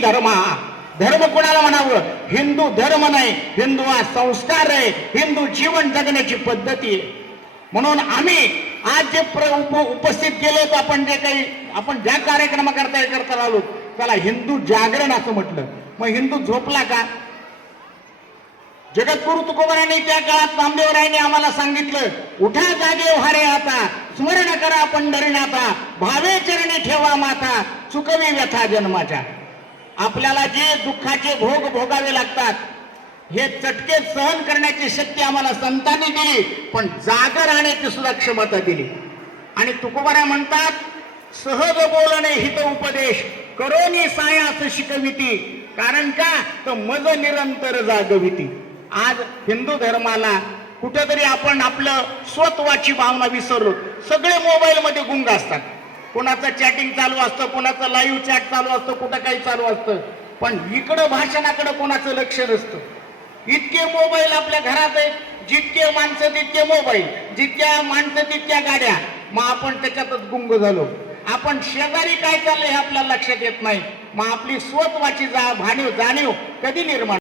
धर्म हा. धर्म कोणाला म्हणावं? हिंदू धर्म नाही, हिंदू हा संस्कार आहे, हिंदू जीवन जगण्याची पद्धती आहे. म्हणून आम्ही आज जे उपस्थित केलो, आपण जे काही आपण ज्या कार्यक्रमाकरता आलो त्याला हिंदू जागरण असं म्हटलं. मग हिंदू झोपला का? जगद्गुरु तुकोबारायांनी त्या काळात नामदेवरायांनी आम्हाला सांगितलं, उठा जागे व्हारे आता, स्मरण करा पंढरीनाथा, भावे चरणी ठेवा माथा, चुकवी व्यथा जन्माच्या. आपल्याला जे दुःखाचे भोग भोगावे लागतात, हे चटके सहन करण्याची शक्ती आम्हाला संतांनी दिली, पण जागर राहण्याची सुद्धा क्षमता दिली. आणि तुकोबाराय म्हणतात, सहज बोलणे हित उपदेश, करोनी सायास शिकविती, कारण का तर मज निरंतर जागविती. आज हिंदू धर्माला कुठेतरी आपण आपलं स्वत्वाची भावना विसरलो. सगळे मोबाईल मध्ये गुंग असतात, कोणाचं चॅटिंग चालू असतं, कोणाचं लाईव्ह चॅट चालू असतं, कुठं काही चालू असतं, पण इकडं भाषणाकडे कोणाचं लक्ष नसतं. इतके मोबाईल आपल्या घरात आहेत, जितके माणसं तितके मोबाईल, जितक्या माणसं तितक्या गाड्या. मग आपण त्याच्यातच गुंग झालो. आपण शेजारी काय चाललंय हे आपल्याला लक्षात येत नाही. मग आपली स्वत्वाची जाणीव कधी निर्माण